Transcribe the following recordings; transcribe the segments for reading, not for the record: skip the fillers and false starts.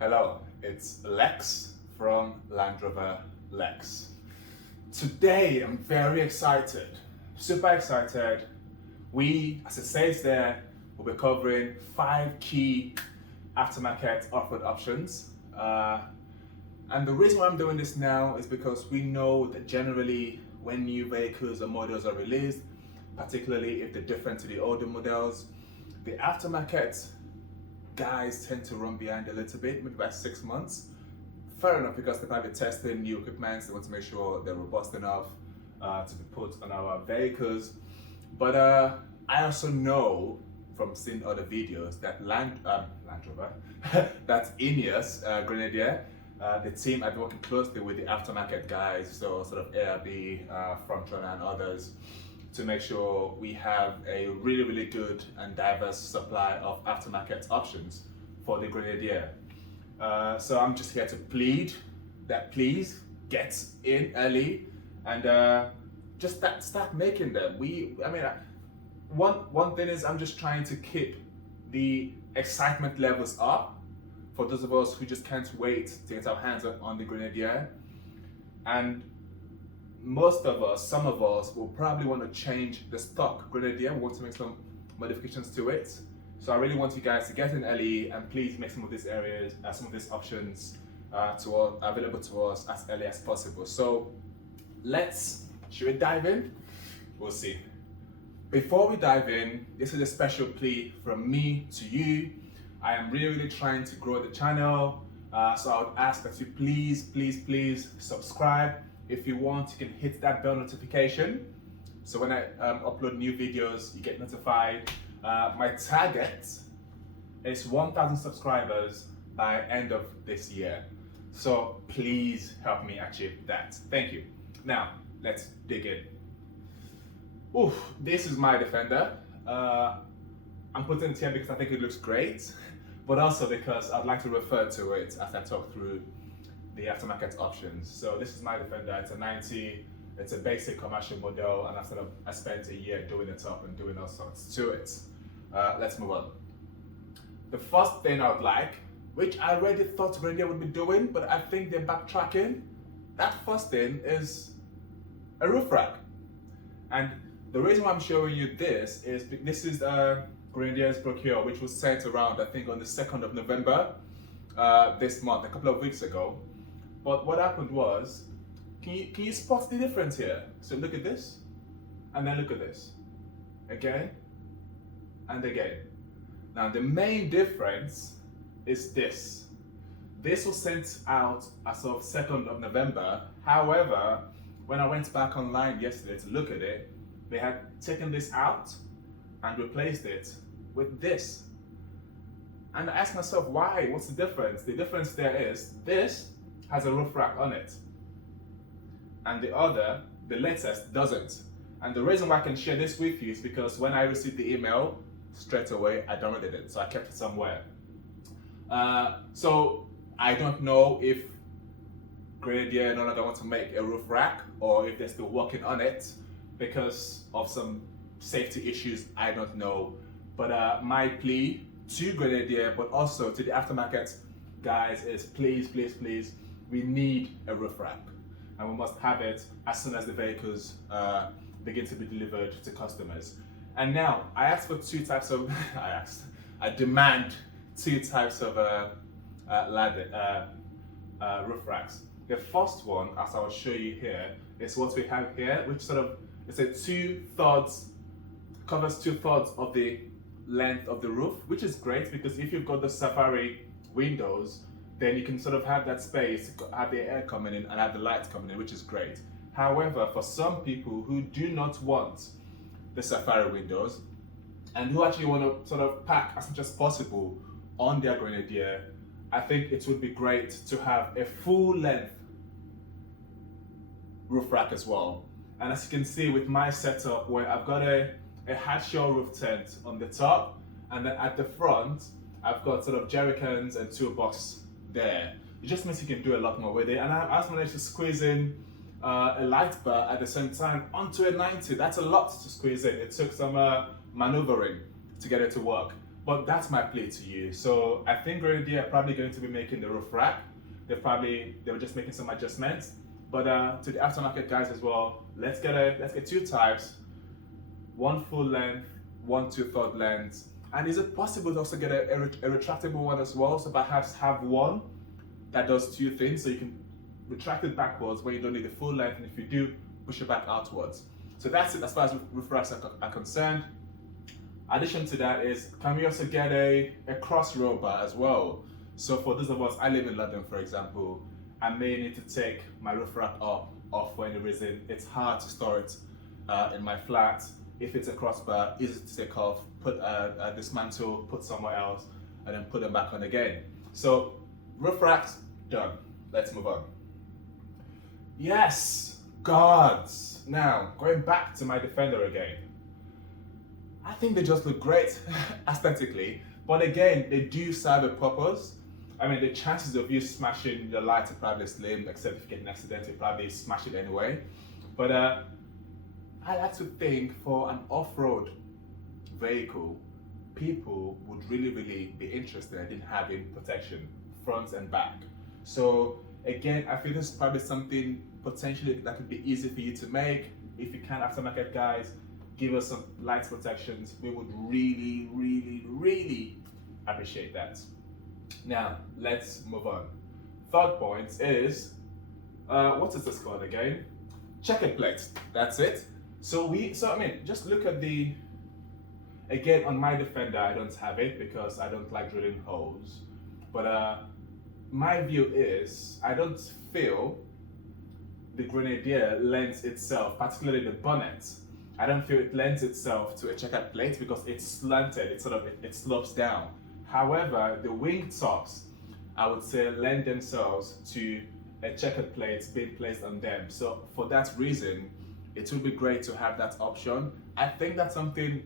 Hello, it's Lex from Land Rover Lex. Today I'm very excited, super excited. As it says there, will be covering 5 key aftermarket off-road options. And the reason why I'm doing this now is because we know that generally when new vehicles or models are released, particularly if they're different to the older models, the aftermarket guys tend to run behind a little bit, maybe by 6 months. Fair enough, because they might be testing new equipment, they want to make sure they're robust enough to be put on our vehicles. But I also know from seeing other videos that Land Rover, that's Ineos, Grenadier, the team I've been working closely with the aftermarket guys, so sort of ARB, Frontrunner and others, to make sure we have a really good and diverse supply of aftermarket options for the Grenadier. So I'm just here to plead that please get in early and just start making them. One thing is I'm just trying to keep the excitement levels up for those of us who just can't wait to get our hands on the Grenadier. And most of us, some of us, will probably want to change the stock Grenadier. We want to make some modifications to it. So I really want you guys to get in early and please make some of these areas, some of these options available to us as early as possible. So should we dive in? We'll see. Before we dive in, this is a special plea from me to you. I am really trying to grow the channel. So I would ask that you please subscribe. If you want, you can hit that bell notification. So when I upload new videos, you get notified. My target is 1,000 subscribers by end of this year. So please help me achieve that. Thank you. Now, let's dig in. Oof, this is my Defender. I'm putting it here because I think it looks great, but also because I'd like to refer to it as I talk through the aftermarket options. So this is my Defender. It's a 90. It's a basic commercial model, and I spent a year doing it up and doing all sorts to it. Let's move on. The first thing I would like, which I already thought Grenadier would be doing, but I think they're backtracking. That first thing is a roof rack. And the reason why I'm showing you this is Grenadier's brochure, which was sent around, I think, on the 2nd of November this month, a couple of weeks ago. But what happened was, can you spot the difference here? So look at this, and then look at this. Again, and again. Now the main difference is this. This was sent out as of 2nd of November. However, when I went back online yesterday to look at it, they had taken this out and replaced it with this. And I asked myself, why? What's the difference? The difference there is, this has a roof rack on it, and the other, the latest, doesn't. And the reason why I can share this with you is because when I received the email, straight away I downloaded it, so I kept it somewhere. So I don't know if Grenadier no longer want to make a roof rack, or if they're still working on it because of some safety issues, I don't know. But my plea to Grenadier, but also to the aftermarket guys, is please, we need a roof rack, and we must have it as soon as the vehicles begin to be delivered to customers. And now I asked for two types of I demand two types of roof racks. The first one, as I will show you here, is what we have here, which it's a covers 2/3 of the length of the roof, which is great because if you've got the Safari windows, then you can sort of have that space, have the air coming in and have the lights coming in, which is great. However, for some people who do not want the Safari windows and who actually want to sort of pack as much as possible on their Grenadier, I think it would be great to have a full length roof rack as well. And as you can see with my setup, where I've got a hard shell roof tent on the top, and then at the front I've got sort of jerry cans and toolbox there. It just means you can do a lot more with it. And I also managed to squeeze in a light bar at the same time onto a 90. That's a lot to squeeze in. It took some maneuvering to get it to work. But that's my plea to you. So I think Grenadier are probably going to be making the roof rack. They were just making some adjustments. But to the aftermarket guys as well, let's get two types, one full length, one 2/3 length. And is it possible to also get a retractable one as well? So perhaps have one that does two things, so you can retract it backwards when you don't need the full length, and if you do, push it back outwards. So that's it as far as roof racks are concerned. Addition to that is, can we also get a cross row bar as well? So for those of us, I live in London for example, I may need to take my roof rack off for any reason. It's hard to store it in my flat. If it's a crossbar, easy to take off, dismantle, put somewhere else, and then put them back on again. So roof racks, done. Let's move on. Yes, guards. Now, going back to my Defender again. I think they just look great aesthetically, but again, they do serve a purpose. I mean, the chances of you smashing the lights are probably slim, except if you get an accident, you probably smash it anyway. But I like to think for an off-road vehicle, people would really be interested in having protection front and back. So again, I feel this is probably something potentially that could be easy for you to make. If you can, aftermarket guys, give us some light protections. We would really appreciate that. Now, let's move on. Third point is, what is this called again? Chequered plate, that's it. So I mean, just look at again, on my Defender, I don't have it because I don't like drilling holes. But my view is, I don't feel the Grenadier lends itself, particularly the bonnet, I don't feel it lends itself to a checkered plate because it's slanted, it slopes down. However, the wing tops, I would say, lend themselves to a checkered plate being placed on them. So for that reason, it would be great to have that option. I think that's something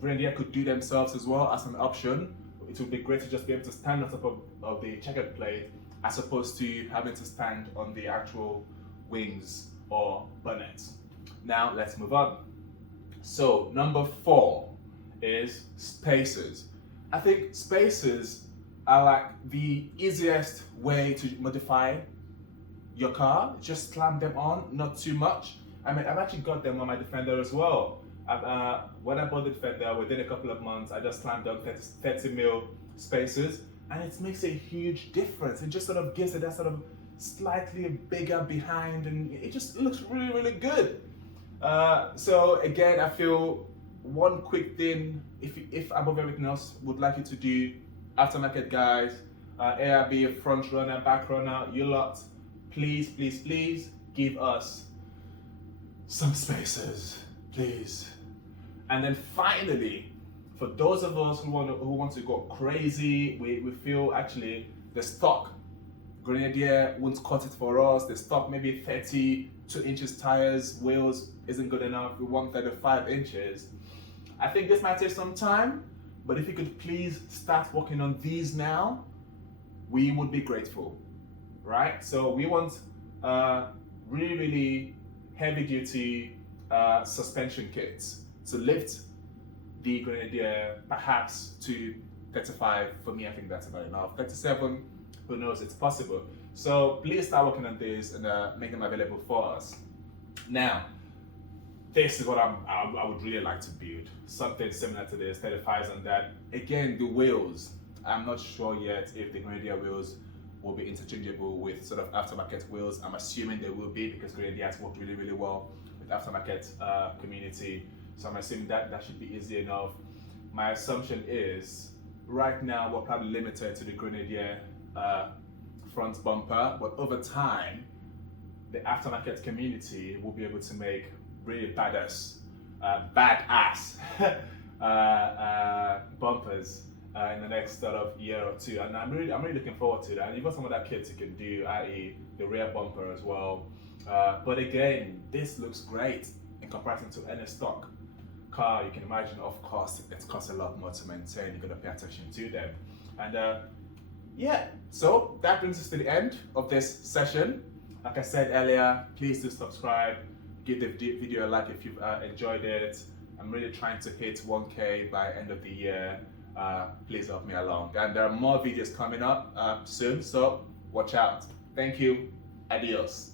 Grenadier could do themselves as well as an option. It would be great to just be able to stand on top of the checkered plate as opposed to having to stand on the actual wings or bonnet. Now let's move on. So number 4 is spacers. I think spacers are like the easiest way to modify your car. Just slam them on, not too much. I mean, I've actually got them on my Defender as well. When I bought the Defender, within a couple of months, I just slammed on 30mm spacers, and it makes a huge difference. It just sort of gives it that sort of slightly bigger behind, and it just looks really good. So again, I feel one quick thing, if above everything else, would like you to do, aftermarket guys, ARB, front runner, back runner, you lot, please give us some spacers, please. And then finally, for those of us who want to go crazy, we feel actually the stock Grenadier won't cut it for us. The stock maybe 32 inches tires, wheels isn't good enough. We want 35 inches. I think this might take some time, but if you could please start working on these now, we would be grateful, right? So we want really heavy duty suspension kits to lift the Grenadier perhaps to 35. For me, I think that's about enough. 37, who knows, it's possible. So please start working on this and make them available for us. Now, this is what I would really like to build. Something similar to this, 35s and that. Again, the wheels. I'm not sure yet if the Grenadier wheels will be interchangeable with sort of aftermarket wheels. I'm assuming they will be because Grenadier has worked really well with aftermarket community. So I'm assuming that should be easy enough. My assumption is right now we're probably limited to the Grenadier front bumper, but over time, the aftermarket community will be able to make really badass bumpers in the next sort of year or two, and I'm really looking forward to that. And you've got some of that kits you can do, i.e. the rear bumper as well. But again, this looks great in comparison to any stock car you can imagine. Of course, it costs a lot more to maintain. You've got to pay attention to them. And yeah, so that brings us to the end of this session. Like I said earlier, please do subscribe, give the video a like if you've enjoyed it, and I'm really trying to hit 1K by end of the year. Please help me along. And there are more videos coming up soon, so watch out. Thank you. Adios.